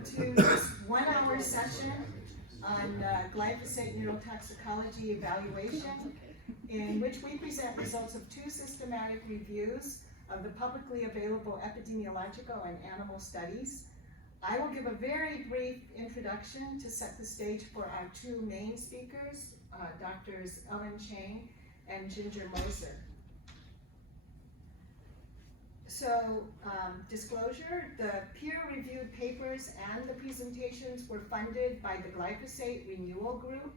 welcome to this 1-hour session on glyphosate neurotoxicology evaluation, in which we present results of 2 systematic reviews of the publicly available epidemiological and animal studies. I will give a very brief introduction to set the stage for our 2 main speakers, Drs. Ellen Chang and Ginger Moser. So, disclosure, the peer-reviewed papers and the presentations were funded by the Glyphosate Renewal Group.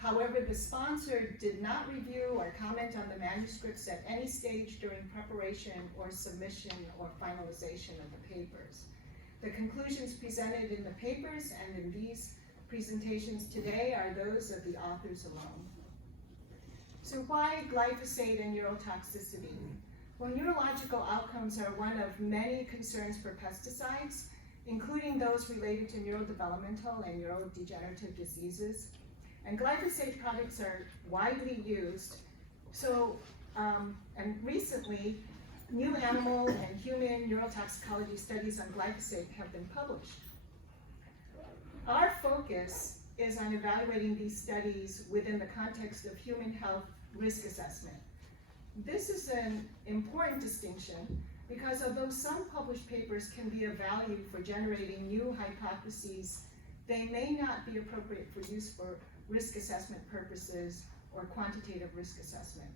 However, the sponsor did not review or comment on the manuscripts at any stage during preparation or submission or finalization of the papers. The conclusions presented in the papers and in these presentations today are those of the authors alone. So why glyphosate and neurotoxicity? Well, neurological outcomes are one of many concerns for pesticides, including those related to neurodevelopmental and neurodegenerative diseases. And glyphosate products are widely used. So, and recently, new animal and human neurotoxicology studies on glyphosate have been published. Our focus is on evaluating these studies within the context of human health risk assessment. This is an important distinction because although some published papers can be of value for generating new hypotheses, they may not be appropriate for use for risk assessment purposes or quantitative risk assessment.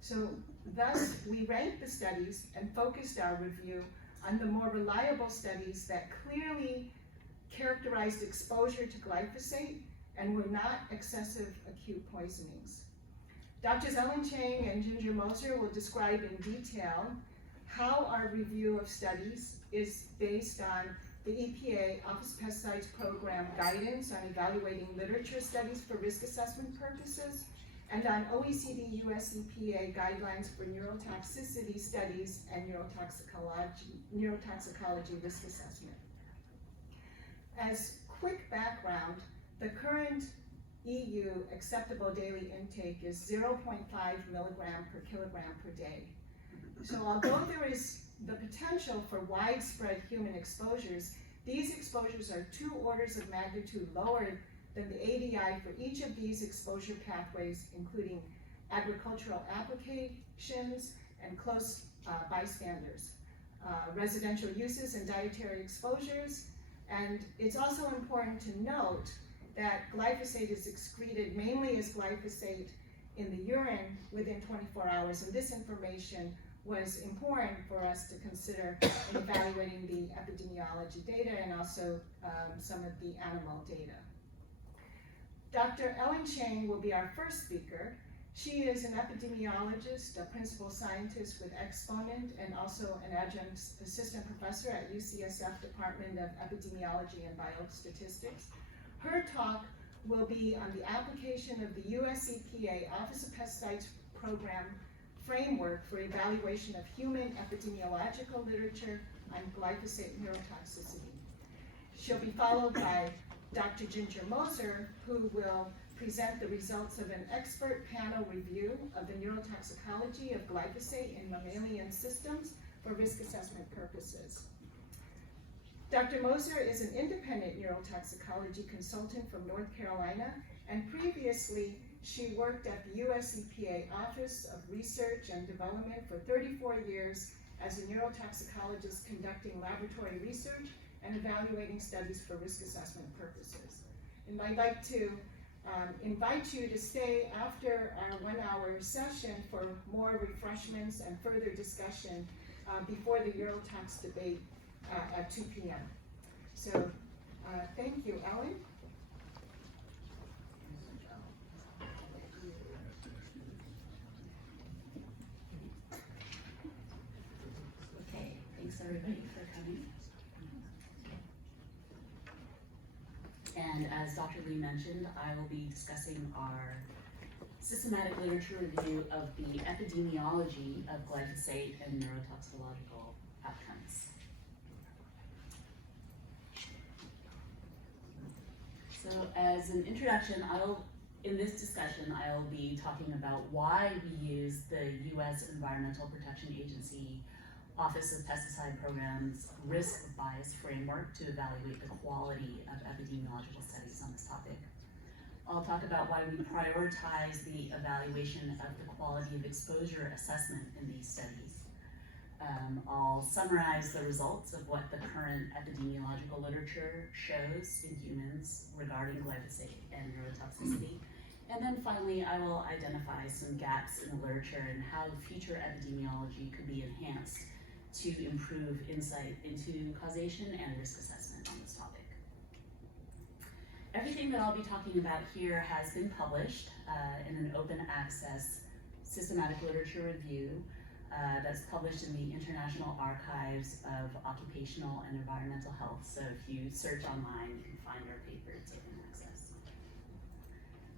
So thus, we ranked the studies and focused our review on the more reliable studies that clearly characterized exposure to glyphosate and were not excessive acute poisonings. Drs. Ellen Chang and Ginger Moser will describe in detail how our review of studies is based on the EPA Office of Pesticides Program guidance on evaluating literature studies for risk assessment purposes, and on OECD US EPA guidelines for neurotoxicity studies and neurotoxicology risk assessment. As quick background, the current EU acceptable daily intake is 0.5 milligram per kilogram per day. So although there is the potential for widespread human exposures, these exposures are 2 orders of magnitude lower than the ADI for each of these exposure pathways, including agricultural applications and close bystanders, residential uses and dietary exposures. And it's also important to note that glyphosate is excreted mainly as glyphosate in the urine within 24 hours, and this information was important for us to consider in evaluating the epidemiology data and also some of the animal data. Dr. Ellen Chang will be our first speaker. She is an epidemiologist, a principal scientist with Exponent, and also an adjunct assistant professor at UCSF Department of Epidemiology and Biostatistics. Her talk will be on the application of the US EPA Office of Pesticides Program framework for evaluation of human epidemiological literature on glyphosate neurotoxicity. She'll be followed by Dr. Ginger Moser, who will present the results of an expert panel review of the neurotoxicology of glyphosate in mammalian systems for risk assessment purposes. Dr. Moser is an independent neurotoxicology consultant from North Carolina, and previously she worked at the US EPA Office of Research and Development for 34 years as a neurotoxicologist conducting laboratory research and evaluating studies for risk assessment purposes. And I'd like to invite you to stay after our 1-hour session for more refreshments and further discussion before the Eurotox debate at 2 p.m. So, thank you, Ellen. Okay, thanks everybody for coming. And as Dr. Lee mentioned, I will be discussing our systematic literature review of the epidemiology of glyphosate and neurotoxicological outcomes. So as an introduction, in this discussion, I'll be talking about why we use the US Environmental Protection Agency Office of Pesticide Programs risk of bias framework to evaluate the quality of epidemiological studies on this topic. I'll talk about why we prioritize the evaluation of the quality of exposure assessment in these studies. I'll summarize the results of what the current epidemiological literature shows in humans regarding glyphosate and neurotoxicity. And then finally, I will identify some gaps in the literature and how future epidemiology could be enhanced to improve insight into causation and risk assessment on this topic. Everything that I'll be talking about here has been published in an open access systematic literature review that's published in the International Archives of Occupational and Environmental Health. So if you search online, you can find our paper, it's open access.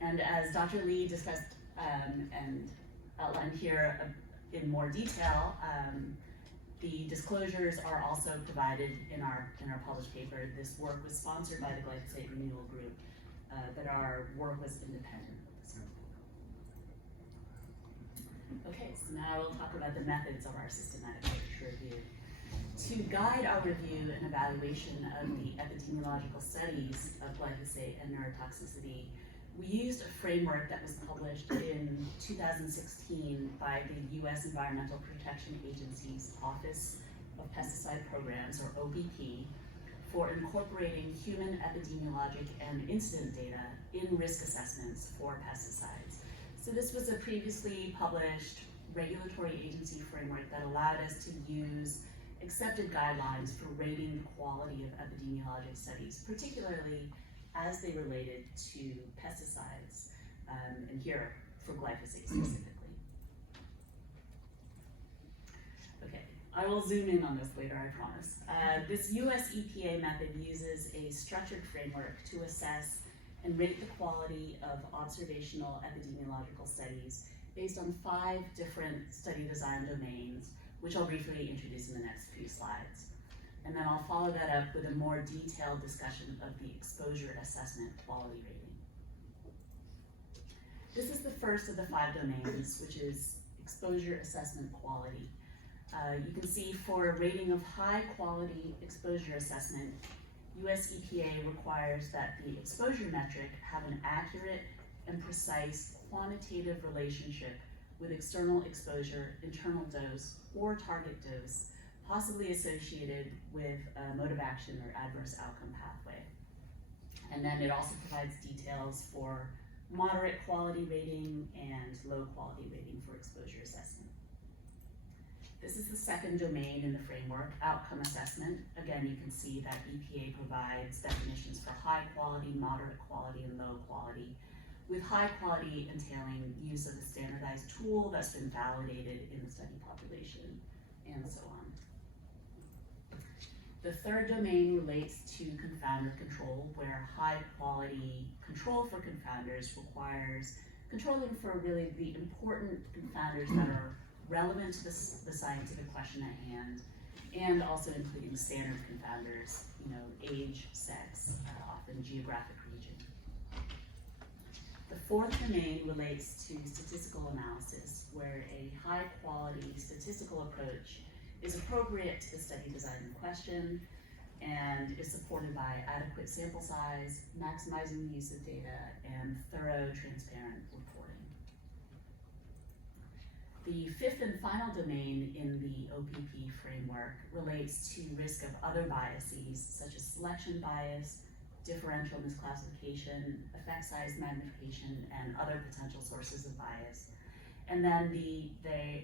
And as Dr. Lee discussed and outlined here in more detail, the disclosures are also provided in our published paper. This work was sponsored by the Glyphosate Renewal Group, but our work was independent of this group. Okay, so now we'll talk about the methods of our systematic literature review. To guide our review and evaluation of the epidemiological studies of glyphosate and neurotoxicity, we used a framework that was published in 2016 by the U.S. Environmental Protection Agency's Office of Pesticide Programs, or OPP, for incorporating human epidemiologic and incident data in risk assessments for pesticides. So this was a previously published regulatory agency framework that allowed us to use accepted guidelines for rating the quality of epidemiologic studies, particularly as they related to pesticides, and here for glyphosate specifically. Okay, I will zoom in on this later, I promise. This US EPA method uses a structured framework to assess and rate the quality of observational epidemiological studies based on 5 different study design domains, which I'll briefly introduce in the next few slides. And then I'll follow that up with a more detailed discussion of the exposure assessment quality rating. This is the first of the 5 domains, which is exposure assessment quality. You can see for a rating of high quality exposure assessment, US EPA requires that the exposure metric have an accurate and precise quantitative relationship with external exposure, internal dose, or target dose, possibly associated with a mode of action or adverse outcome pathway. And then it also provides details for moderate quality rating and low quality rating for exposure assessment. This is the second domain in the framework, outcome assessment. Again, you can see that EPA provides definitions for high quality, moderate quality, and low quality, with high quality entailing use of a standardized tool that's been validated in the study population, and so on. The third domain relates to confounder control, where high quality control for confounders requires controlling for really the important confounders that are relevant to the scientific question at hand, and also including standard confounders, age, sex, often geographic region. The fourth domain relates to statistical analysis, where a high quality statistical approach is appropriate to the study design in question and is supported by adequate sample size, maximizing the use of data, and thorough, transparent reporting. The fifth and final domain in the OPP framework relates to risk of other biases, such as selection bias, differential misclassification, effect size magnification, and other potential sources of bias. And then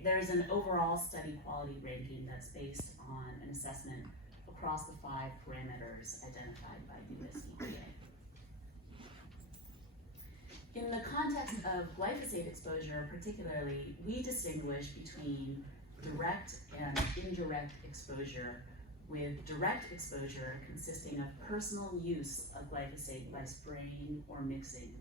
there's an overall study quality ranking that's based on an assessment across the 5 parameters identified by US EPA. In the context of glyphosate exposure particularly, we distinguish between direct and indirect exposure, with direct exposure consisting of personal use of glyphosate by spraying or mixing,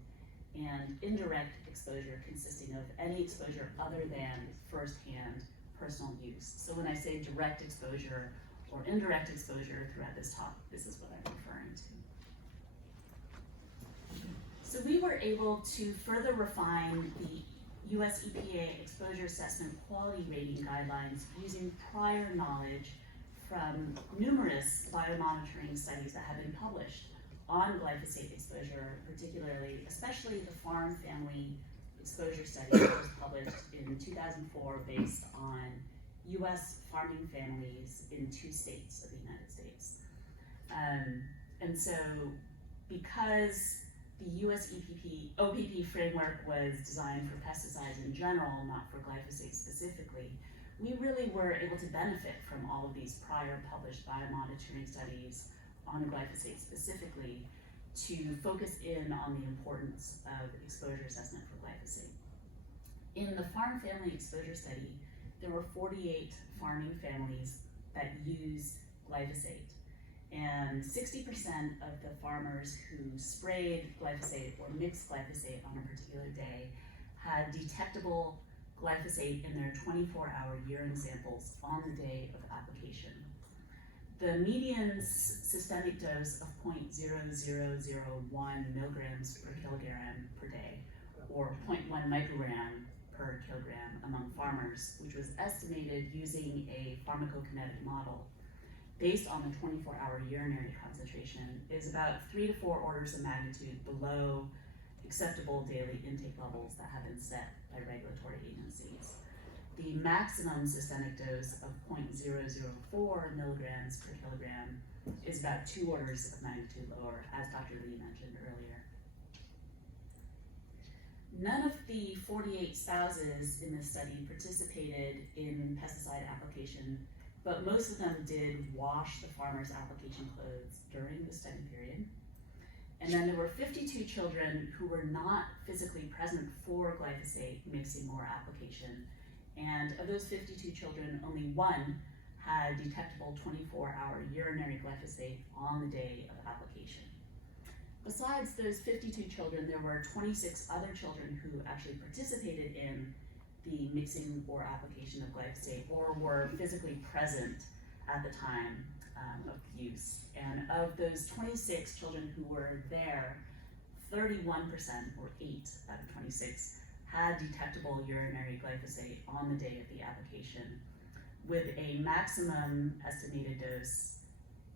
and indirect exposure consisting of any exposure other than firsthand personal use. So when I say direct exposure or indirect exposure throughout this talk, this is what I'm referring to. So we were able to further refine the US EPA exposure assessment quality rating guidelines using prior knowledge from numerous biomonitoring studies that have been published on glyphosate exposure, particularly, especially the farm family exposure study that was published in 2004 based on US farming families in 2 states of the United States. And so because the US OPP framework was designed for pesticides in general, not for glyphosate specifically, we really were able to benefit from all of these prior published biomonitoring studies on glyphosate specifically to focus in on the importance of exposure assessment for glyphosate. In the farm family exposure study, there were 48 farming families that used glyphosate. And 60% of the farmers who sprayed glyphosate or mixed glyphosate on a particular day had detectable glyphosate in their 24-hour urine samples on the day of application. The median systemic dose of 0.0001 milligrams per kilogram per day, or 0.1 microgram per kilogram among farmers, which was estimated using a pharmacokinetic model based on the 24-hour urinary concentration, is about 3 to 4 orders of magnitude below acceptable daily intake levels that have been set by regulatory agencies. The maximum systemic dose of 0.004 milligrams per kilogram is about 2 orders of magnitude lower, as Dr. Lee mentioned earlier. None of the 48 spouses in this study participated in pesticide application, but most of them did wash the farmer's application clothes during the study period. And then there were 52 children who were not physically present for glyphosate mixing or application. And of those 52 children, only 1 had detectable 24-hour urinary glyphosate on the day of application. Besides those 52 children, there were 26 other children who actually participated in the mixing or application of glyphosate or were physically present at the time of use. And of those 26 children who were there, 31%, or 8 out of 26, had detectable urinary glyphosate on the day of the application, with a maximum estimated dose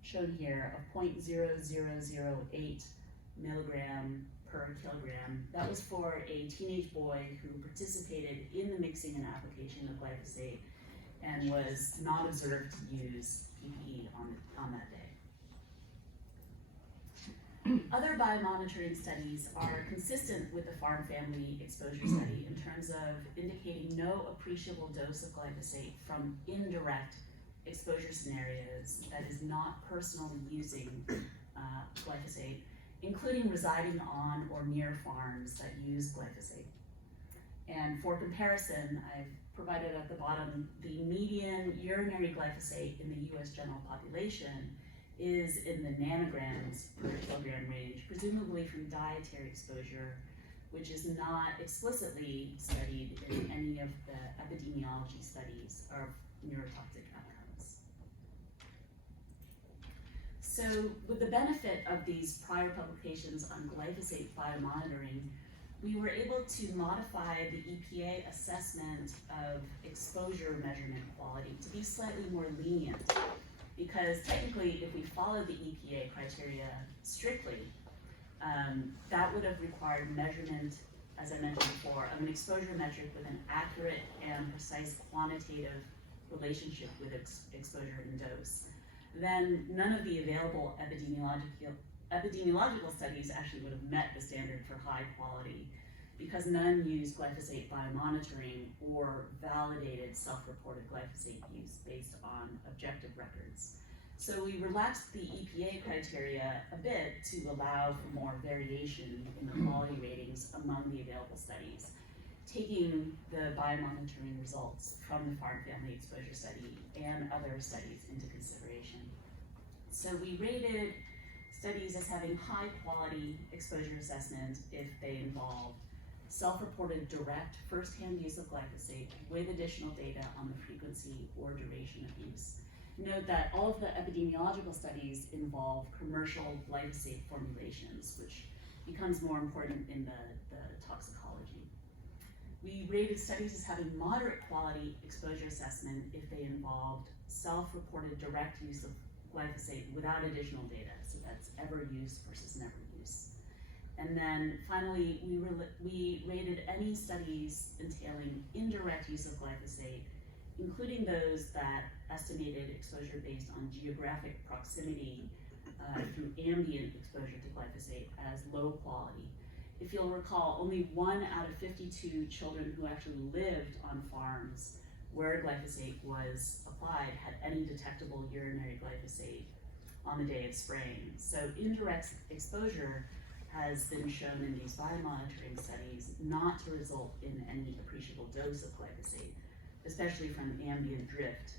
shown here of 0.0008 milligram per kilogram. That was for a teenage boy who participated in the mixing and application of glyphosate and was not observed to use PPE on that day. Other biomonitoring studies are consistent with the farm family exposure study in terms of indicating no appreciable dose of glyphosate from indirect exposure scenarios, that is not personally using glyphosate, including residing on or near farms that use glyphosate. And for comparison, I've provided at the bottom the median urinary glyphosate in the US general population is in the nanograms per kilogram range, presumably from dietary exposure, which is not explicitly studied in any of the epidemiology studies of neurotoxic outcomes. So with the benefit of these prior publications on glyphosate biomonitoring, we were able to modify the EPA assessment of exposure measurement quality to be slightly more lenient, because technically if we followed the EPA criteria strictly, that would have required measurement, as I mentioned before, of an exposure metric with an accurate and precise quantitative relationship with exposure and dose. Then none of the available epidemiological studies actually would have met the standard for high quality, because none used glyphosate biomonitoring or validated self-reported glyphosate use based on objective records. So we relaxed the EPA criteria a bit to allow for more variation in the quality ratings among the available studies, taking the biomonitoring results from the farm family exposure study and other studies into consideration. So we rated studies as having high quality exposure assessment if they involve self-reported direct first-hand use of glyphosate with additional data on the frequency or duration of use. Note that all of the epidemiological studies involve commercial glyphosate formulations, which becomes more important in the toxicology. We rated studies as having moderate quality exposure assessment if they involved self-reported direct use of glyphosate without additional data. So that's ever use versus never use. And then finally, we rated any studies entailing indirect use of glyphosate, including those that estimated exposure based on geographic proximity through ambient exposure to glyphosate, as low quality. If you'll recall, only 1 out of 52 children who actually lived on farms where glyphosate was applied had any detectable urinary glyphosate on the day of spraying. So indirect exposure has been shown in these biomonitoring studies not to result in any appreciable dose of glyphosate, especially from ambient drift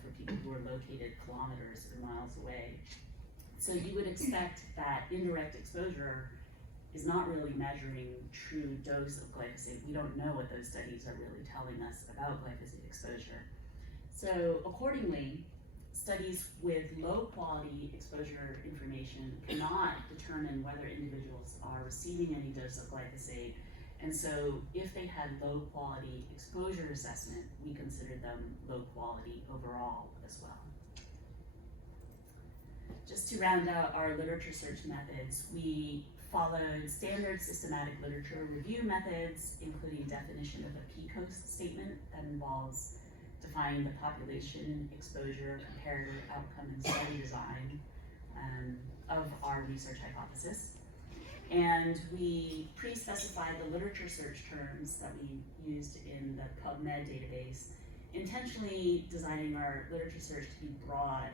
for people who are located kilometers or miles away. So you would expect that indirect exposure is not really measuring true dose of glyphosate. We don't know what those studies are really telling us about glyphosate exposure. So accordingly, studies with low quality exposure information cannot determine whether individuals are receiving any dose of glyphosate. And so if they had low quality exposure assessment, we consider them low quality overall as well. Just to round out our literature search methods, we followed standard systematic literature review methods, including definition of a PCOS statement that involves defining the population, exposure, comparator, outcome, and study design of our research hypothesis. And we pre-specified the literature search terms that we used in the PubMed database, intentionally designing our literature search to be broad,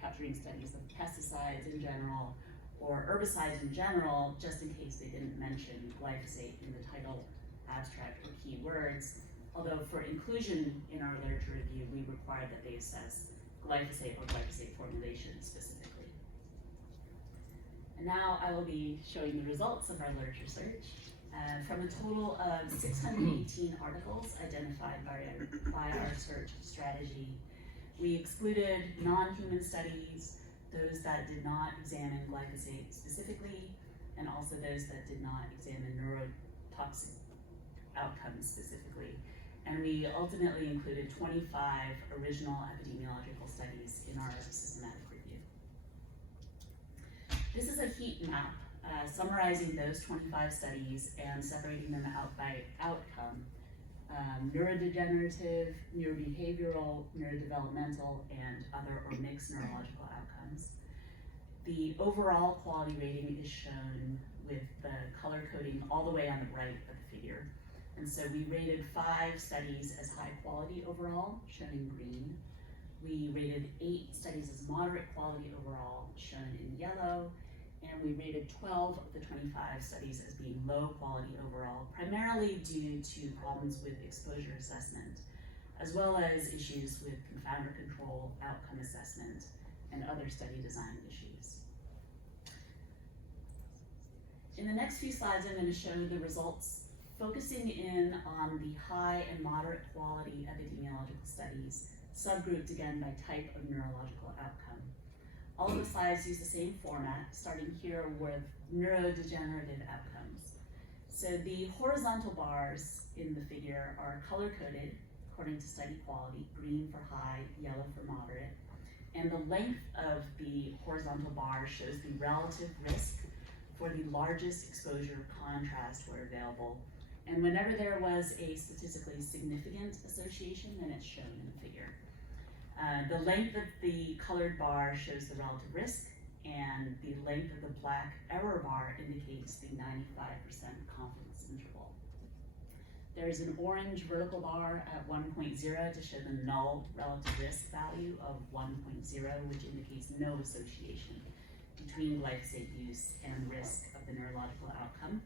capturing studies of pesticides in general or herbicides in general, just in case they didn't mention glyphosate in the title, abstract, or keywords. Although for inclusion in our literature review, we required that they assess glyphosate or glyphosate formulation specifically. And now I will be showing the results of our literature search. From a total of 618 articles identified by our search strategy, we excluded non-human studies, those that did not examine glyphosate specifically, and also those that did not examine neurotoxic outcomes specifically. And we ultimately included 25 original epidemiological studies in our systematic review. This is a heat map summarizing those 25 studies and separating them out by outcome: neurodegenerative, neurobehavioral, neurodevelopmental, and other or mixed neurological outcomes. The overall quality rating is shown with the color coding all the way on the right of the figure. And so we rated 5 studies as high quality overall, shown in green. We rated 8 studies as moderate quality overall, shown in yellow. And we rated 12 of the 25 studies as being low quality overall, primarily due to problems with exposure assessment, as well as issues with confounder control, outcome assessment, and other study design issues. In the next few slides, I'm going to show the results focusing in on the high and moderate quality epidemiological studies, subgrouped again by type of neurological outcome. All of the slides use the same format, starting here with neurodegenerative outcomes. So the horizontal bars in the figure are color-coded according to study quality, green for high, yellow for moderate. And the length of the horizontal bar shows the relative risk for the largest exposure contrast where available. And whenever there was a statistically significant association, then it's shown in the figure. The length of the colored bar shows the relative risk, and the length of the black error bar indicates the 95% confidence interval. There's an orange vertical bar at 1.0 to show the null relative risk value of 1.0, which indicates no association between glyphosate use and risk of the neurological outcome.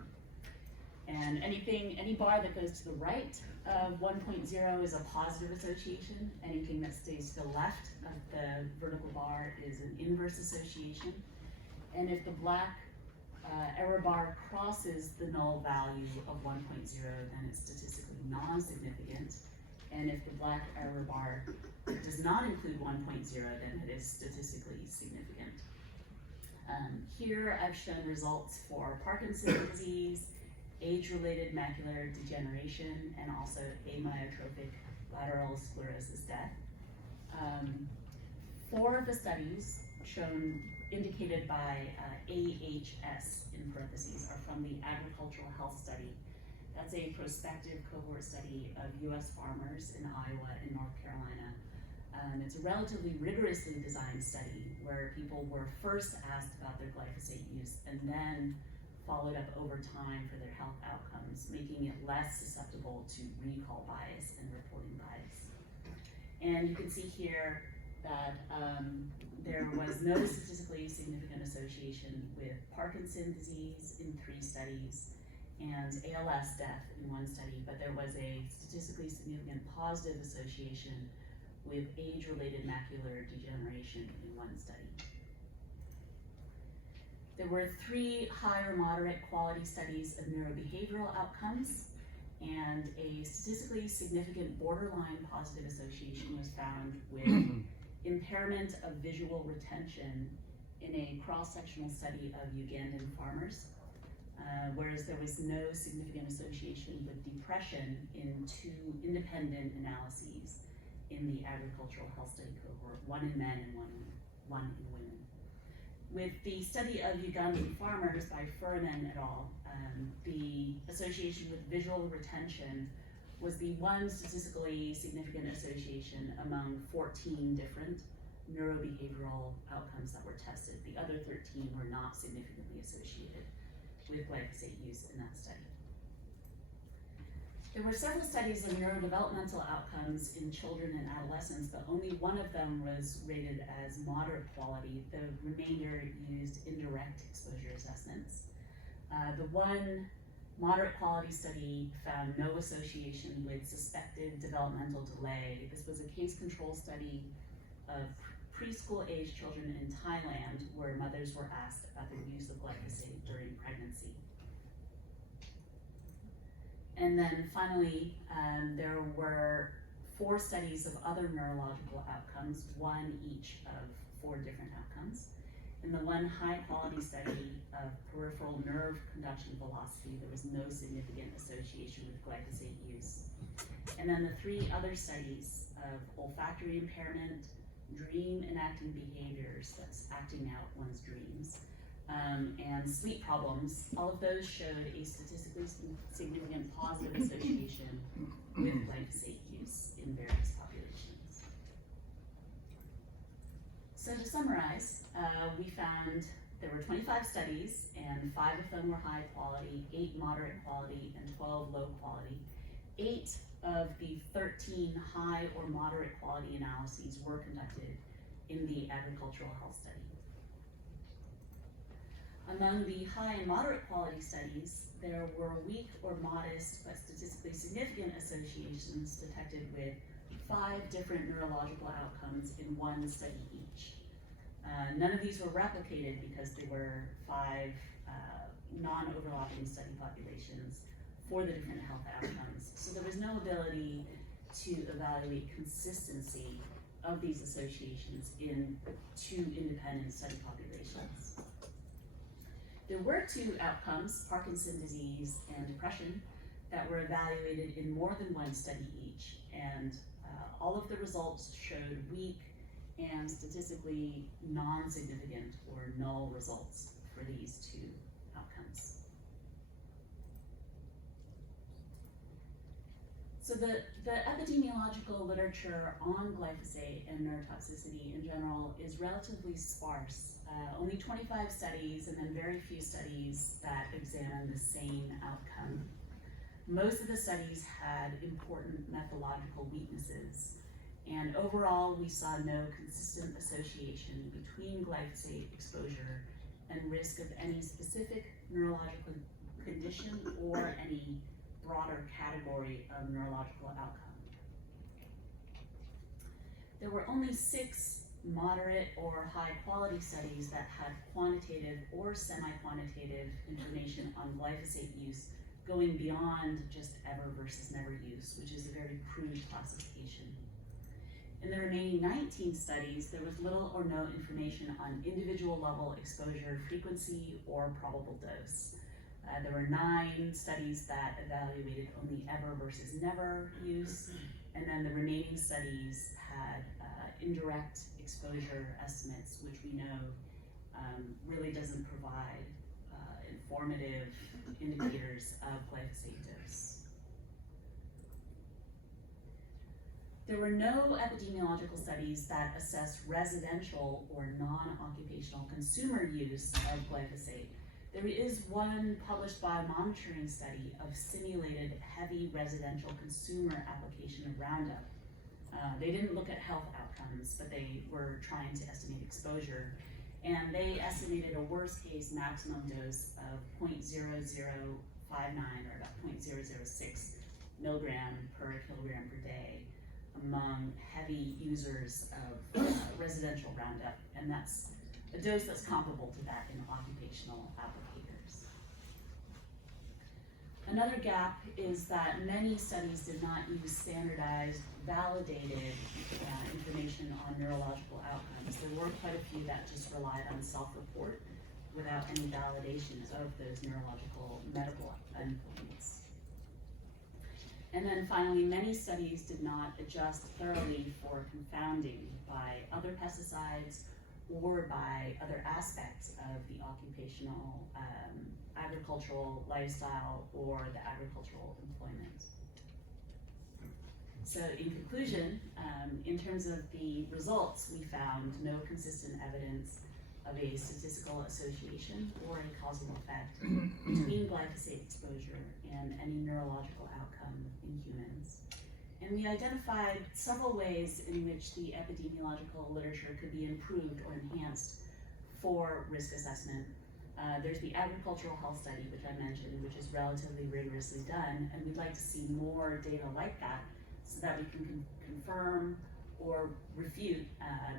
And any bar that goes to the right of 1.0 is a positive association. Anything that stays to the left of the vertical bar is an inverse association. And if the black error bar crosses the null value of 1.0, then it's statistically non-significant. And if the black error bar does not include 1.0, then it is statistically significant. Here I've shown results for Parkinson's disease age-related macular degeneration, and also amyotrophic lateral sclerosis death. 4 of the studies indicated by AHS in parentheses are from the Agricultural Health Study. That's a prospective cohort study of US farmers in Iowa and North Carolina. It's a relatively rigorously designed study where people were first asked about their glyphosate use and then followed up over time for their health outcomes, making it less susceptible to recall bias and reporting bias. And you can see here that there was no statistically significant association with Parkinson's disease in 3 studies and ALS death in 1 study, but there was a statistically significant positive association with age-related macular degeneration in 1 study. There were 3 high or moderate quality studies of neurobehavioral outcomes, and a statistically significant borderline positive association was found with impairment of visual retention in a cross-sectional study of Ugandan farmers, whereas there was no significant association with depression in 2 independent analyses in the agricultural health study cohort, 1 in men and one in women. With the study of Ugandan farmers by Furman et al., the association with visual retention was the one statistically significant association among 14 different neurobehavioral outcomes that were tested. The other 13 were not significantly associated with glyphosate use in that study. There were several studies of neurodevelopmental outcomes in children and adolescents, but only 1 of them was rated as moderate quality. The remainder used indirect exposure assessments. The 1 moderate quality study found no association with suspected developmental delay. This was a case control study of preschool age children in Thailand where mothers were asked about their use of glyphosate during pregnancy. And then finally, there were 4 studies of other neurological outcomes, 1 each of 4 different outcomes. In the 1 high-quality study of peripheral nerve conduction velocity, there was no significant association with glyphosate use. And then the 3 other studies of olfactory impairment, dream enacting behaviors, that's acting out one's dreams, and sleep problems, all of those showed a statistically significant positive association with glyphosate use in various populations. So to summarize, we found there were 25 studies, and 5 of them were high quality, 8 moderate quality, and 12 low quality. 8 of the 13 high or moderate quality analyses were conducted in the agricultural health study. Among the high and moderate quality studies, there were weak or modest but statistically significant associations detected with 5 different neurological outcomes in 1 study each. None of these were replicated because there were 5 non-overlapping study populations for the different health outcomes. So there was no ability to evaluate consistency of these associations in 2 independent study populations. There were 2 outcomes, Parkinson's disease and depression, that were evaluated in more than 1 study each, and all of the results showed weak and statistically non-significant or null results for these 2 outcomes. So the epidemiological literature on glyphosate and neurotoxicity in general is relatively sparse. Only 25 studies and then very few studies that examine the same outcome. Most of the studies had important methodological weaknesses, and overall we saw no consistent association between glyphosate exposure and risk of any specific neurological condition or any broader category of neurological outcome. There were only 6 moderate or high quality studies that had quantitative or semi-quantitative information on glyphosate use going beyond just ever versus never use, which is a very crude classification. In the remaining 19 studies, there was little or no information on individual level exposure frequency or probable dose. There were 9 studies that evaluated only ever versus never use, and then the remaining studies had indirect exposure estimates, which we know really doesn't provide informative indicators of glyphosate dose. There were no epidemiological studies that assess residential or non-occupational consumer use of glyphosate. There is one published biomonitoring study of simulated heavy residential consumer application of Roundup. They didn't look at health outcomes, but they were trying to estimate exposure. And they estimated a worst case maximum dose of 0.0059 or about 0.006 milligram per kilogram per day among heavy users of residential Roundup, and that's a dose that's comparable to that in occupational applicators. Another gap is that many studies did not use standardized, validated information on neurological outcomes. There were quite a few that just relied on self-report without any validation of those neurological medical endpoints. And then finally, many studies did not adjust thoroughly for confounding by other pesticides or by other aspects of the occupational, agricultural lifestyle or the agricultural employment. So in conclusion, in terms of the results, we found no consistent evidence of a statistical association or a causal effect between glyphosate exposure and any neurological outcome in humans. And we identified several ways in which the epidemiological literature could be improved or enhanced for risk assessment. There's the agricultural health study, which I mentioned, which is relatively rigorously done, and we'd like to see more data like that so that we can confirm or refute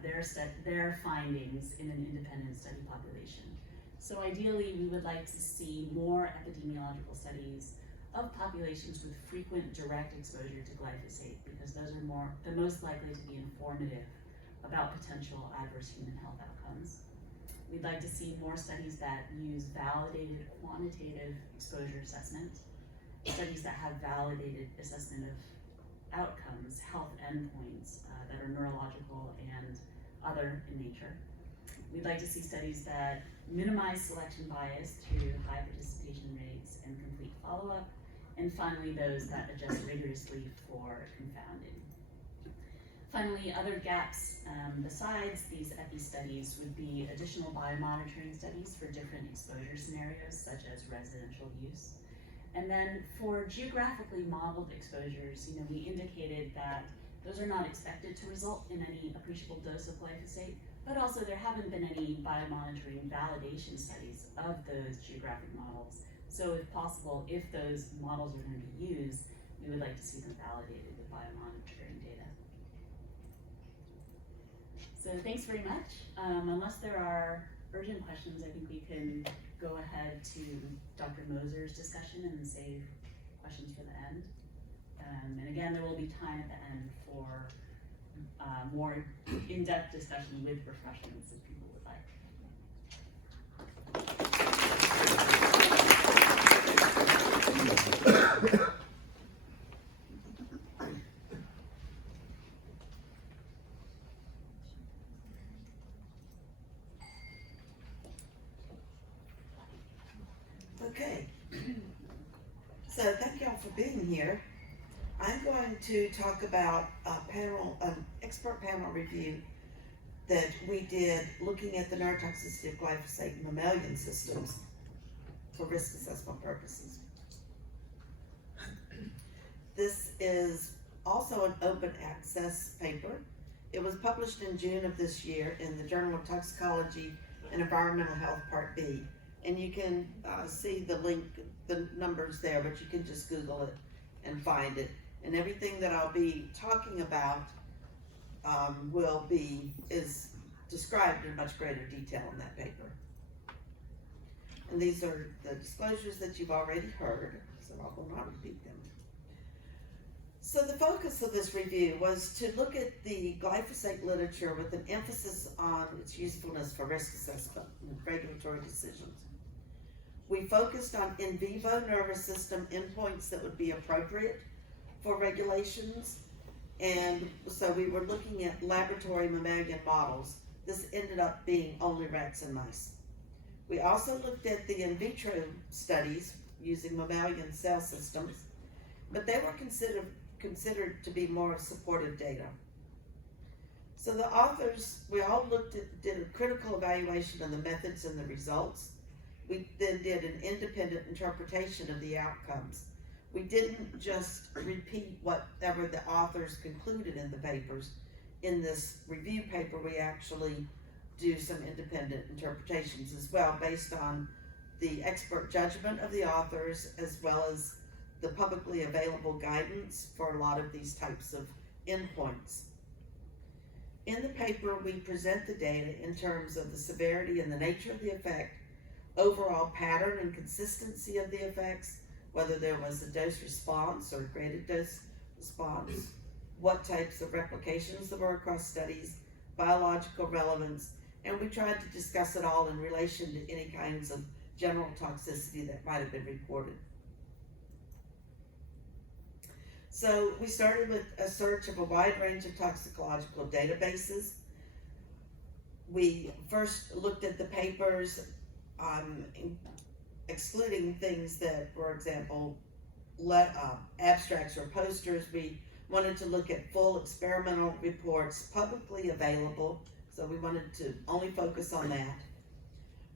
their findings in an independent study population. So ideally, we would like to see more epidemiological studies of populations with frequent direct exposure to glyphosate, because those are the most likely to be informative about potential adverse human health outcomes. We'd like to see more studies that use validated quantitative exposure assessment, studies that have validated assessment of outcomes, health endpoints that are neurological and other in nature. We'd like to see studies that minimize selection bias through high participation rates and complete follow-up, and finally those that adjust rigorously for confounding. Finally, other gaps besides these epi studies would be additional biomonitoring studies for different exposure scenarios, such as residential use. And then for geographically modeled exposures, we indicated that those are not expected to result in any appreciable dose of glyphosate, but also there haven't been any biomonitoring validation studies of those geographic models. So if possible, if those models are going to be used, we would like to see them validated with biomonitoring data. So thanks very much. Unless there are urgent questions, I think we can go ahead to Dr. Moser's discussion and save questions for the end. And again, there will be time at the end for more in-depth discussion with refreshments if people would like. Okay, so thank y'all for being here. I'm going to talk about an expert panel review that we did looking at the neurotoxicity of glyphosate in mammalian systems for risk assessment purposes. This is also an open access paper. It was published in June of this year in the Journal of Toxicology and Environmental Health Part B. And you can see the link, the numbers there, but you can just Google it and find it. And everything that I'll be talking about is described in much greater detail in that paper. And these are the disclosures that you've already heard, so I will not repeat them. So the focus of this review was to look at the glyphosate literature with an emphasis on its usefulness for risk assessment and regulatory decisions. We focused on in vivo nervous system endpoints that would be appropriate for regulations. And so we were looking at laboratory mammalian models. This ended up being only rats and mice. We also looked at the in vitro studies using mammalian cell systems, but they were considered to be more supportive data. So the authors, we all did a critical evaluation of the methods and the results. We then did an independent interpretation of the outcomes. We didn't just repeat whatever the authors concluded in the papers. In this review paper, we actually do some independent interpretations as well, based on the expert judgment of the authors, as well as the publicly available guidance for a lot of these types of endpoints. In the paper, we present the data in terms of the severity and the nature of the effect, overall pattern and consistency of the effects, whether there was a dose response or graded dose response, what types of replications there were across studies, biological relevance, and we tried to discuss it all in relation to any kinds of general toxicity that might have been reported. So we started with a search of a wide range of toxicological databases. We first looked at the papers, excluding things that, for example, abstracts or posters. We wanted to look at full experimental reports publicly available, so we wanted to only focus on that.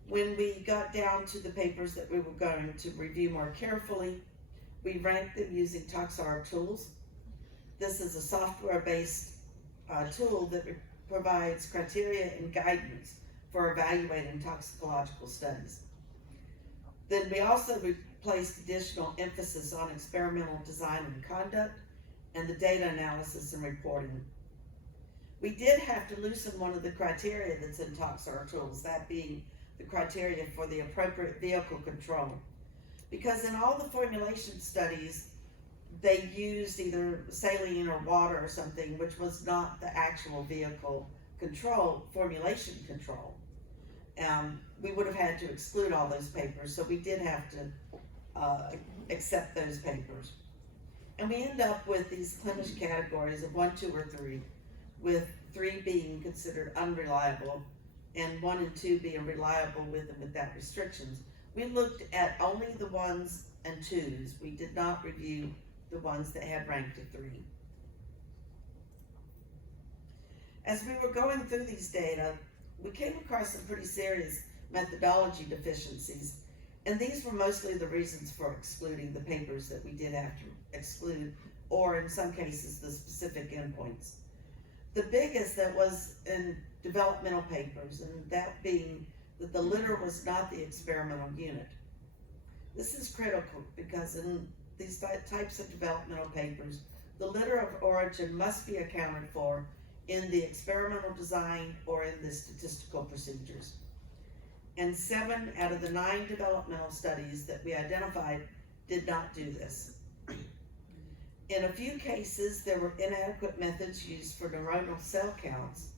When we got down to the papers that we were going to review more carefully, we ranked them using ToxR tools. This is a software-based tool that provides criteria and guidance for evaluating toxicological studies. Then we also placed additional emphasis on experimental design and conduct and the data analysis and reporting. We did have to loosen one of the criteria that's in ToxR tools, that being the criteria for the appropriate vehicle control. Because in all the formulation studies, they used either saline or water or something, which was not the actual vehicle control, formulation control. We would have had to exclude all those papers, so we did have to accept those papers. And we end up with these clinician categories of 1, 2, or 3, with 3 being considered unreliable and 1 and 2 being reliable with and without restrictions. We looked at only the 1s and 2s. We did not review the ones that had ranked a 3. As we were going through these data, we came across some pretty serious methodology deficiencies, and these were mostly the reasons for excluding the papers that we did have to exclude, or in some cases, the specific endpoints. The biggest that was in developmental papers, and that being that the litter was not the experimental unit. This is critical because in these types of developmental papers, the litter of origin must be accounted for in the experimental design or in the statistical procedures. And 7 out of the 9 developmental studies that we identified did not do this. In a few cases, there were inadequate methods used for neuronal cell counts,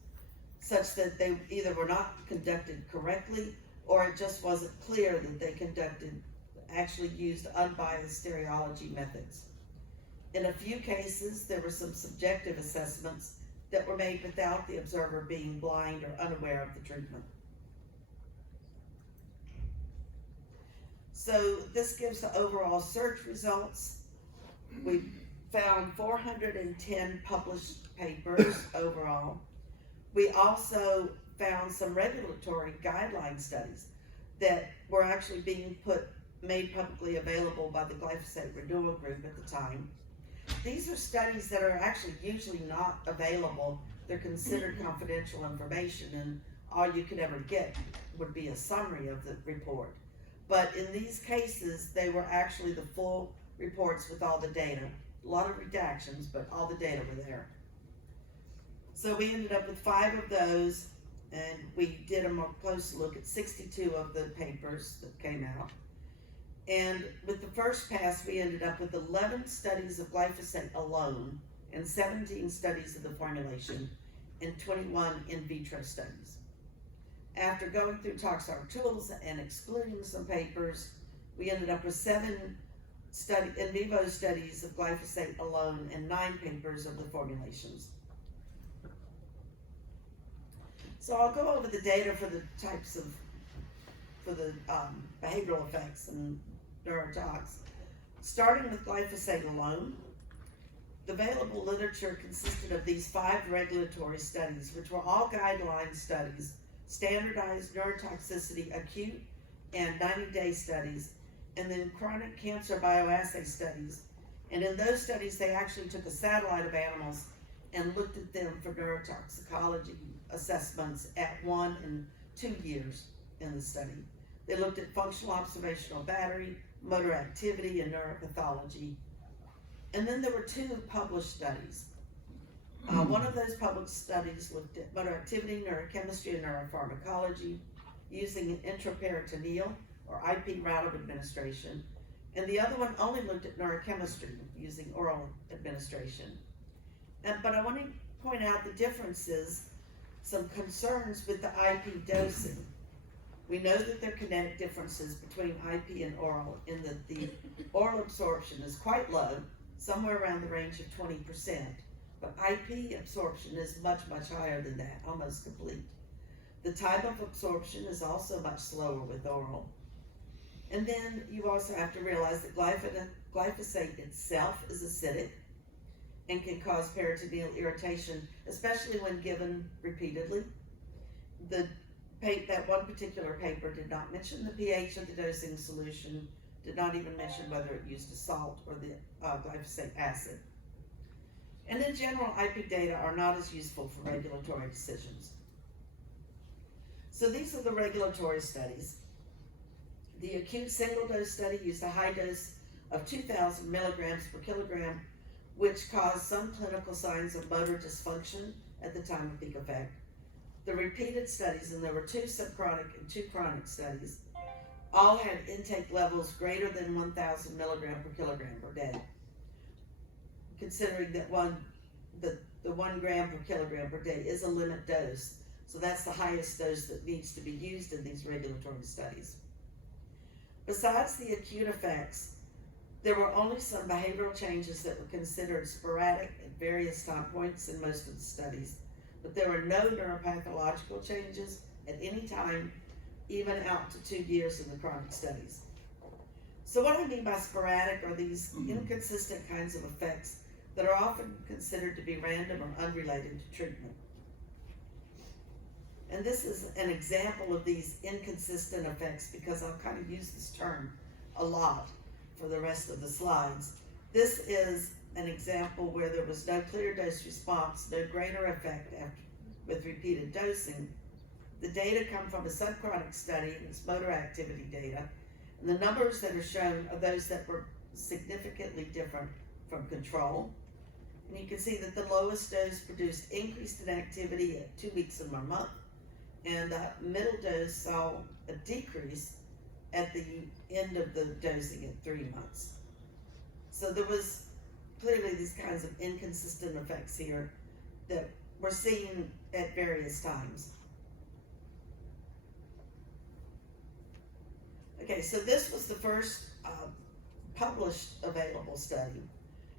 such that they either were not conducted correctly or it just wasn't clear that they actually used unbiased stereology methods. In a few cases, there were some subjective assessments that were made without the observer being blind or unaware of the treatment. So this gives the overall search results. We found 410 published papers overall. We also found some regulatory guideline studies that were actually being made publicly available by the glyphosate renewal group at the time. These are studies that are actually usually not available. They're considered confidential information, and all you could ever get would be a summary of the report. But in these cases, they were actually the full reports with all the data. A lot of redactions, but all the data were there. So we ended up with 5 of those, and we did a more close look at 62 of the papers that came out. And with the first pass, we ended up with 11 studies of glyphosate alone, and 17 studies of the formulation, and 21 in vitro studies. After going through ToxR tools and excluding some papers, we ended up with 7 in vivo studies of glyphosate alone and 9 papers of the formulations. So I'll go over the data for the types of, behavioral effects and neurotox. Starting with glyphosate alone, the available literature consisted of these 5 regulatory studies, which were all guideline studies, standardized neurotoxicity, acute and 90-day studies, and then chronic cancer bioassay studies. And in those studies, they actually took a satellite of animals and looked at them for neurotoxicology assessments at 1 and 2 years in the study. They looked at functional observational battery, motor activity, and neuropathology. And then there were 2 published studies. One of those published studies looked at motor activity, neurochemistry, and neuropharmacology using an intraperitoneal or IP route of administration. And the other one only looked at neurochemistry using oral administration. But I want to point out the differences, some concerns with the IP dosing. We know that there are kinetic differences between IP and oral in that the oral absorption is quite low, somewhere around the range of 20%, but IP absorption is much, much higher than that, almost complete. The time of absorption is also much slower with oral. And then you also have to realize that glyphosate itself is acidic and can cause peritoneal irritation, especially when given repeatedly. That one particular paper did not mention the pH of the dosing solution, did not even mention whether it used a salt or the glyphosate acid. And in general, IP data are not as useful for regulatory decisions. So these are the regulatory studies. The acute single dose study used a high dose of 2,000 milligrams per kilogram, which caused some clinical signs of motor dysfunction at the time of peak effect. The repeated studies, and there were 2 subchronic and 2 chronic studies, all had intake levels greater than 1,000 milligram per kilogram per day, considering that the 1 gram per kilogram per day is a limit dose. So that's the highest dose that needs to be used in these regulatory studies. Besides the acute effects, there were only some behavioral changes that were considered sporadic at various time points in most of the studies, but there were no neuropathological changes at any time, even out to 2 years in the chronic studies. So what I mean by sporadic are these inconsistent kinds of effects that are often considered to be random or unrelated to treatment. And this is an example of these inconsistent effects because I'll kind of use this term a lot for the rest of the slides. This is an example where there was no clear dose response, no greater effect with repeated dosing. The data come from a subchronic study, and it's motor activity data, and the numbers that are shown are those that were significantly different from control. And you can see that the lowest dose produced increased in activity at 2 weeks and 1 month, and the middle dose saw a decrease at the end of the dosing at 3 months. So there was clearly these kinds of inconsistent effects here that were seen at various times. Okay, so this was the first published available study.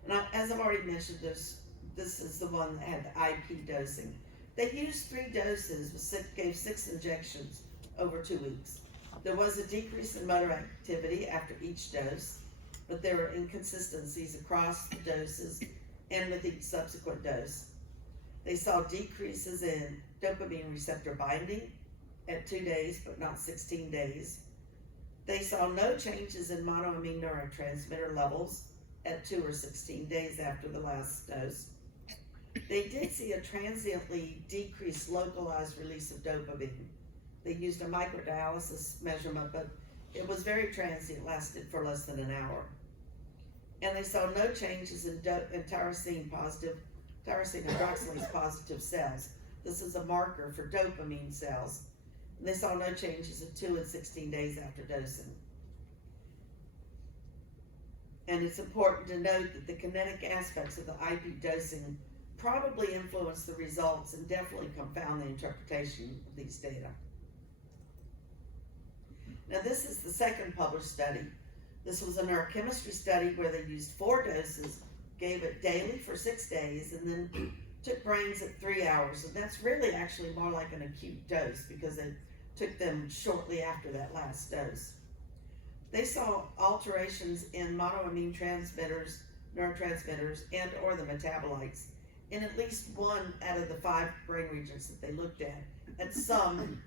And as I've already mentioned, this is the one that had the IP dosing. They used 3 doses, gave 6 injections over 2 weeks. There was a decrease in motor activity after each dose, but there were inconsistencies across the doses and with each subsequent dose. They saw decreases in dopamine receptor binding at 2 days, but not 16 days. They saw no changes in monoamine neurotransmitter levels at 2 or 16 days after the last dose. They did see a transiently decreased localized release of dopamine. They used a microdialysis measurement, but it was very transient, lasted for less than an hour. And they saw no changes in tyrosine hydroxylase positive cells. This is a marker for dopamine cells. And they saw no changes at 2 and 16 days after dosing. And it's important to note that the kinetic aspects of the IP dosing probably influence the results and definitely confound the interpretation of these data. Now this is the second published study, This was a neurochemistry study where they used 4 doses, gave it daily for 6 days, and then took brains at 3 hours. And that's really actually more like an acute dose because they took them shortly after that last dose. They saw alterations in monoamine transmitters, neurotransmitters, and or the metabolites in at least 1 out of the 5 brain regions that they looked at some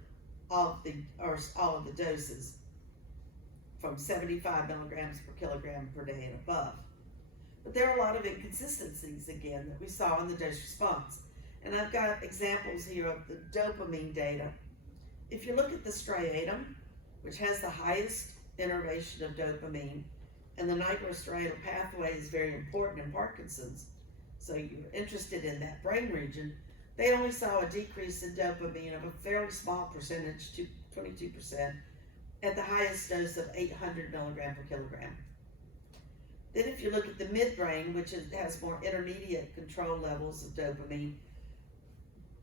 of the, or all of the doses, from 75 milligrams per kilogram per day and above. But there are a lot of inconsistencies again that we saw in the dose response. And I've got examples here of the dopamine data. If you look at the striatum, which has the highest innervation of dopamine, and the nigrostriatal pathway is very important in Parkinson's, so you're interested in that brain region, they only saw a decrease in dopamine of a fairly small percentage, 22%, at the highest dose of 800 milligram per kilogram. Then if you look at the midbrain, which has more intermediate control levels of dopamine,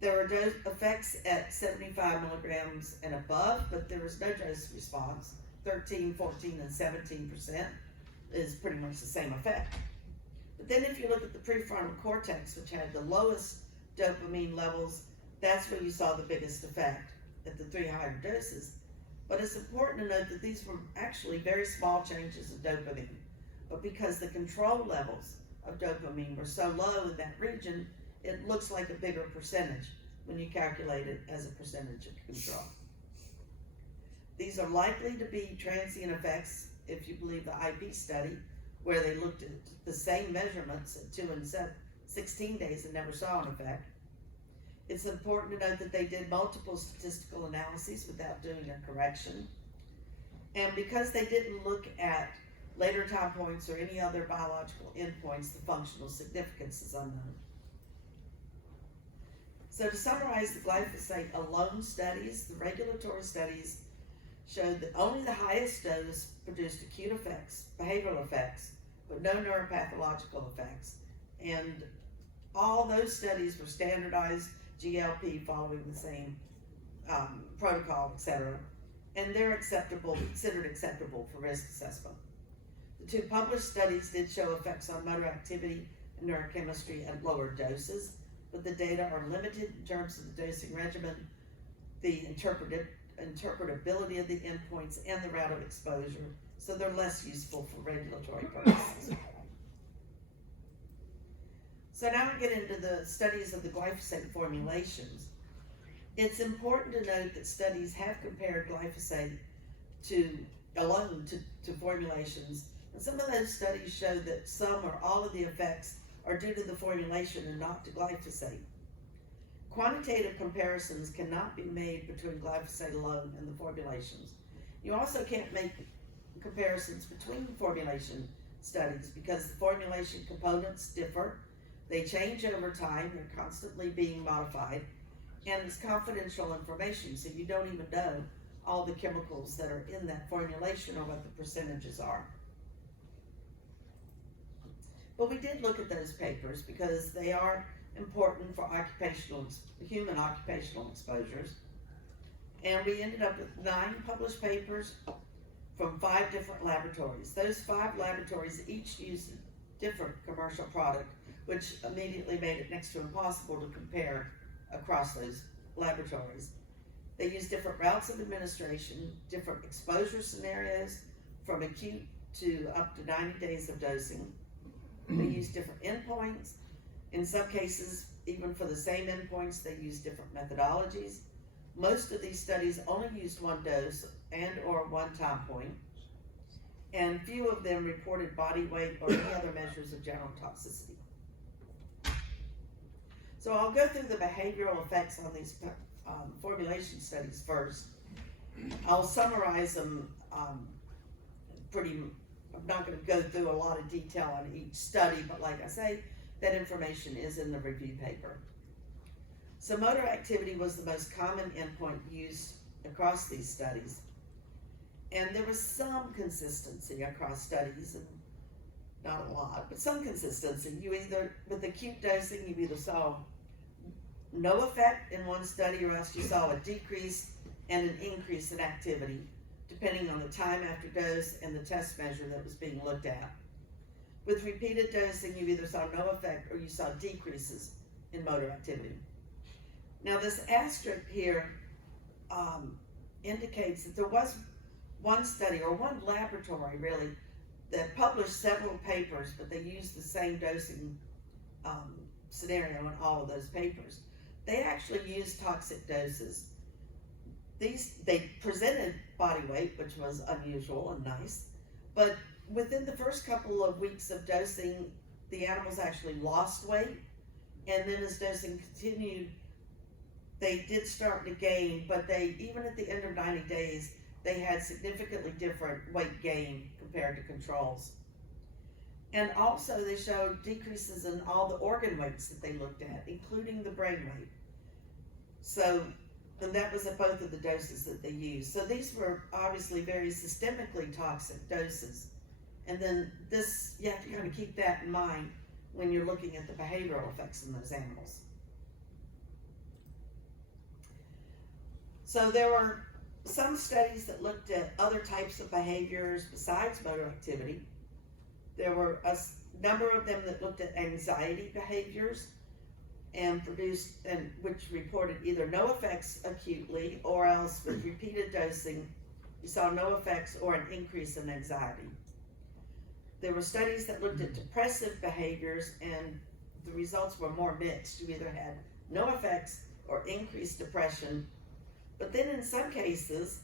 there are dose effects at 75 milligrams and above, but there was no dose response. 13, 14, and 17% is pretty much the same effect. But then if you look at the prefrontal cortex, which had the lowest dopamine levels, that's where you saw the biggest effect at the 3 higher doses. But it's important to note that these were actually very small changes of dopamine. But because the control levels of dopamine were so low in that region, it looks like a bigger percentage when you calculate it as a percentage of control. These are likely to be transient effects if you believe the IP study, where they looked at the same measurements at 2 and 16 days and never saw an effect. It's important to note that they did multiple statistical analyses without doing a correction. And because they didn't look at later time points or any other biological endpoints, the functional significance is unknown. So to summarize the glyphosate alone studies, the regulatory studies showed that only the highest dose produced acute effects, behavioral effects, but no neuropathological effects. And all those studies were standardized GLP following the same protocol, etc. And they're acceptable, considered acceptable for risk assessment. The 2 published studies did show effects on motor activity and neurochemistry at lower doses, but the data are limited in terms of the dosing regimen, the interpretability of the endpoints, and the route of exposure, so they're less useful for regulatory purposes. So now we get into the studies of the glyphosate formulations. It's important to note that studies have compared glyphosate alone to formulations, and some of those studies show that some or all of the effects are due to the formulation and not to glyphosate. Quantitative comparisons cannot be made between glyphosate alone and the formulations. You also can't make comparisons between formulation studies because the formulation components differ, they change over time, they're constantly being modified, and it's confidential information, so you don't even know all the chemicals that are in that formulation or what the percentages are. But we did look at those papers because they are important for human occupational exposures. And we ended up with 9 published papers from 5 different laboratories. Those 5 laboratories each used a different commercial product, which immediately made it next to impossible to compare across those laboratories. They used different routes of administration, different exposure scenarios, from acute to up to 90 days of dosing. They used different endpoints. In some cases, even for the same endpoints, they used different methodologies. Most of these studies only used 1 dose and or 1 time point, and few of them reported body weight or any other measures of general toxicity. So I'll go through the behavioral effects on these formulation studies first. I'll summarize them I'm not going to go through a lot of detail on each study, but like I say, that information is in the review paper. So motor activity was the most common endpoint used across these studies. And there was some consistency across studies, and not a lot, but some consistency. With acute dosing, you either saw no effect in one study or else you saw a decrease and an increase in activity, depending on the time after dose and the test measure that was being looked at. With repeated dosing, you either saw no effect or you saw decreases in motor activity. Now this asterisk here indicates that there was one study, or one laboratory really, that published several papers, but they used the same dosing scenario in all of those papers. They actually used toxic doses. They presented body weight, which was unusual and nice, but within the first couple of weeks of dosing, the animals actually lost weight, and then as dosing continued, they did start to gain, but they, even at the end of 90 days, they had significantly different weight gain compared to controls. And also they showed decreases in all the organ weights that they looked at, including the brain weight. So, and that was at both of the doses that they used. So these were obviously very systemically toxic doses. And then this, you have to kind of keep that in mind when you're looking at the behavioral effects in those animals. So there were some studies that looked at other types of behaviors besides motor activity. There were a number of them that looked at anxiety behaviors and which reported either no effects acutely, or else with repeated dosing, you saw no effects or an increase in anxiety. There were studies that looked at depressive behaviors, and the results were more mixed. You either had no effects or increased depression. But then in some cases,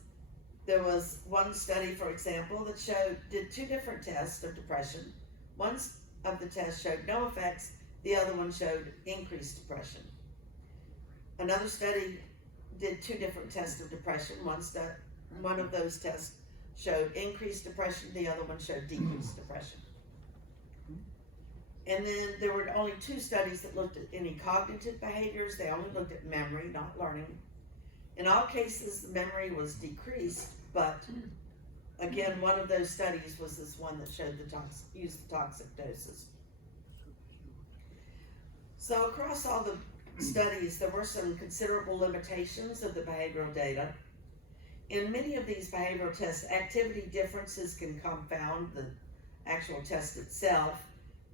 there was one study, for example, that did two different tests of depression. One of the tests showed no effects, the other one showed increased depression. Another study did two different tests of depression. One of those tests showed increased depression, the other one showed decreased depression. And then there were only two studies that looked at any cognitive behaviors. They only looked at memory, not learning. In all cases, the memory was decreased, but again, one of those studies was this one that showed used the toxic doses. So across all the studies, there were some considerable limitations of the behavioral data. In many of these behavioral tests, activity differences can confound the actual test itself.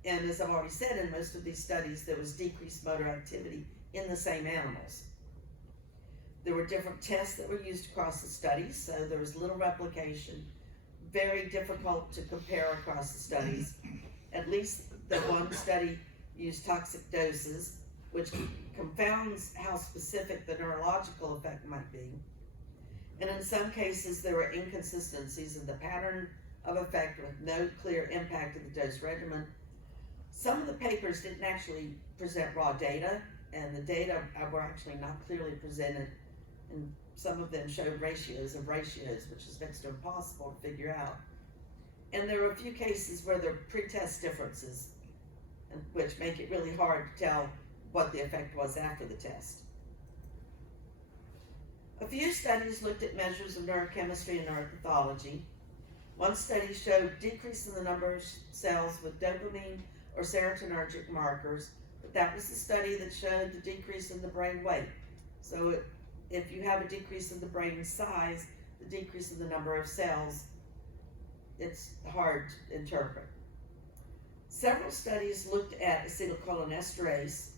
And as I've already said, in most of these studies, there was decreased motor activity in the same animals. There were different tests that were used across the studies, so there was little replication, very difficult to compare across the studies. At least the one study used toxic doses, which confounds how specific the neurological effect might be. And in some cases, there were inconsistencies in the pattern of effect with no clear impact of the dose regimen. Some of the papers didn't actually present raw data, and the data were actually not clearly presented, and some of them showed ratios of ratios, which is next to impossible to figure out. And there were a few cases where there were pre-test differences, which make it really hard to tell what the effect was after the test. A few studies looked at measures of neurochemistry and neuropathology. One study showed decrease in the number of cells with dopamine or serotonergic markers, but that was the study that showed the decrease in the brain weight. So if you have a decrease in the brain size, the decrease in the number of cells, it's hard to interpret. Several studies looked at acetylcholinesterase.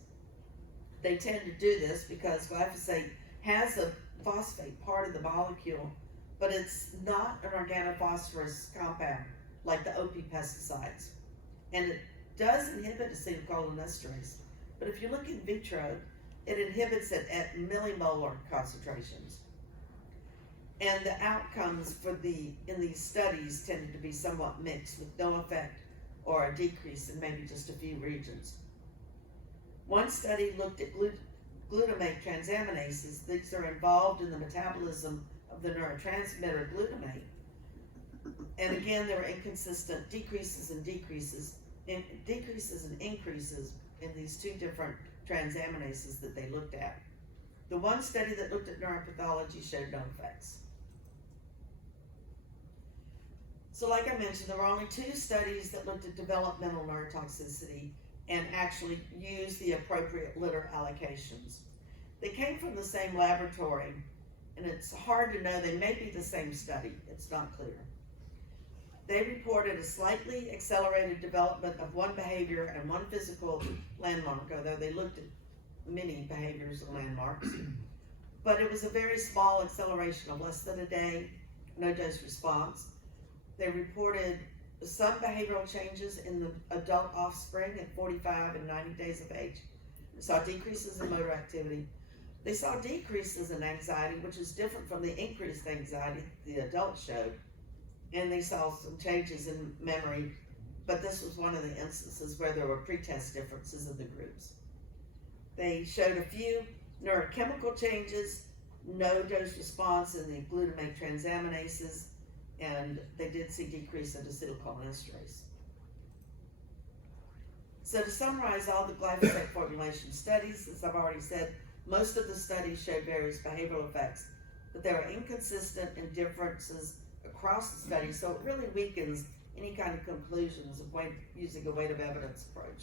They tend to do this because glyphosate has a phosphate part of the molecule, but it's not an organophosphorus compound like the OP pesticides. And it does inhibit acetylcholinesterase, but if you look in vitro, it inhibits it at millimolar concentrations. And the outcomes in these studies tended to be somewhat mixed, with no effect or a decrease in maybe just a few regions. One study looked at glutamate transaminases. These are involved in the metabolism of the neurotransmitter glutamate. And again, there were inconsistent decreases and increases in these two different transaminases that they looked at. The one study that looked at neuropathology showed no effects. So like I mentioned, there were only two studies that looked at developmental neurotoxicity and actually used the appropriate litter allocations. They came from the same laboratory, and it's hard to know, they may be the same study, it's not clear. They reported a slightly accelerated development of one behavior and one physical landmark, although they looked at many behaviors and landmarks. But it was a very small acceleration of less than a day, no dose response. They reported some behavioral changes in the adult offspring at 45 and 90 days of age. They saw decreases in motor activity. They saw decreases in anxiety, which is different from the increased anxiety the adults showed. And they saw some changes in memory, but this was one of the instances where there were pretest differences in the groups. They showed a few neurochemical changes, no dose response in the glutamate transaminases, and they did see decrease in acetylcholinesterase. So to summarize all the glyphosate formulation studies, as I've already said, most of the studies showed various behavioral effects, but there are inconsistent and differences across the study, so it really weakens any kind of conclusions of using a weight of evidence approach.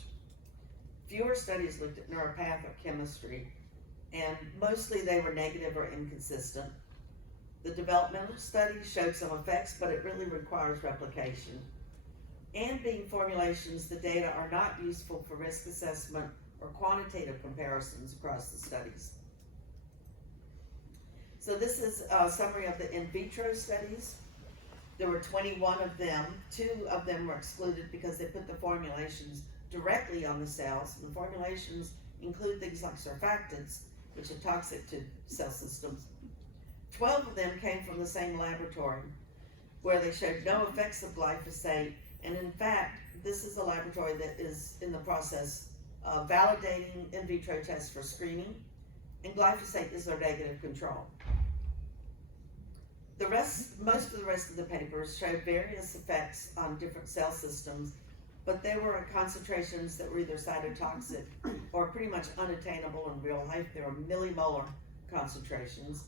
Fewer studies looked at neuropathochemistry, and mostly they were negative or inconsistent. The developmental studies showed some effects, but it really requires replication. And being formulations, the data are not useful for risk assessment or quantitative comparisons across the studies. So this is a summary of the in vitro studies. There were 21 of them. 2 of them were excluded because they put the formulations directly on the cells. And the formulations include things like surfactants, which are toxic to cell systems. 12 of them came from the same laboratory, where they showed no effects of glyphosate. And in fact, this is a laboratory that is in the process of validating in vitro tests for screening, and glyphosate is their negative control. Most of the rest of the papers showed various effects on different cell systems, but they were at concentrations that were either cytotoxic or pretty much unattainable in real life. They were millimolar concentrations.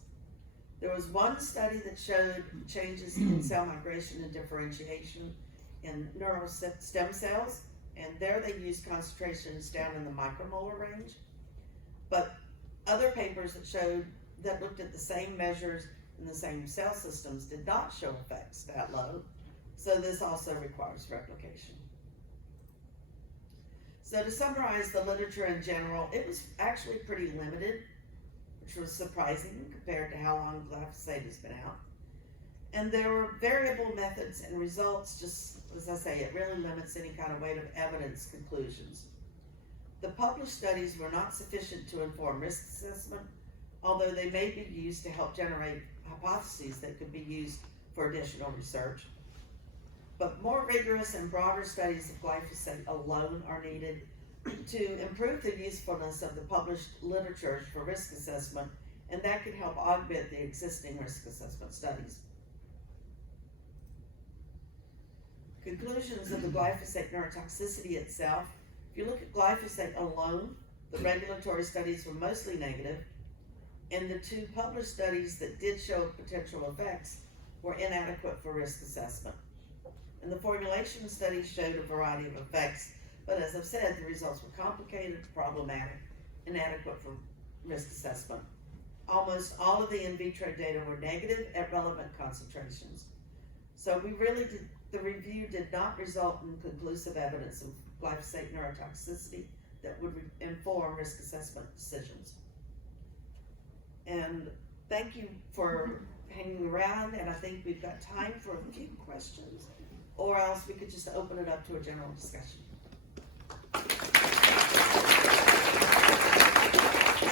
There was one study that showed changes in cell migration and differentiation in neural stem cells, and there they used concentrations down in the micromolar range. But other papers that looked at the same measures in the same cell systems did not show effects that low, so this also requires replication. So to summarize the literature in general, it was actually pretty limited, which was surprising compared to how long glyphosate has been out. And there were variable methods and results, just as I say, it really limits any kind of weight of evidence conclusions. The published studies were not sufficient to inform risk assessment, although they may be used to help generate hypotheses that could be used for additional research. But more rigorous and broader studies of glyphosate alone are needed to improve the usefulness of the published literature for risk assessment, and that could help augment the existing risk assessment studies. Conclusions of the glyphosate neurotoxicity itself. If you look at glyphosate alone, the regulatory studies were mostly negative, and the 2 published studies that did show potential effects were inadequate for risk assessment. And the formulation studies showed a variety of effects, but as I've said, the results were complicated, problematic, inadequate for risk assessment. Almost all of the in vitro data were negative at relevant concentrations. So the review did not result in conclusive evidence of glyphosate neurotoxicity that would inform risk assessment decisions. And thank you for hanging around, and I think we've got time for a few questions, or else we could just open it up to a general discussion.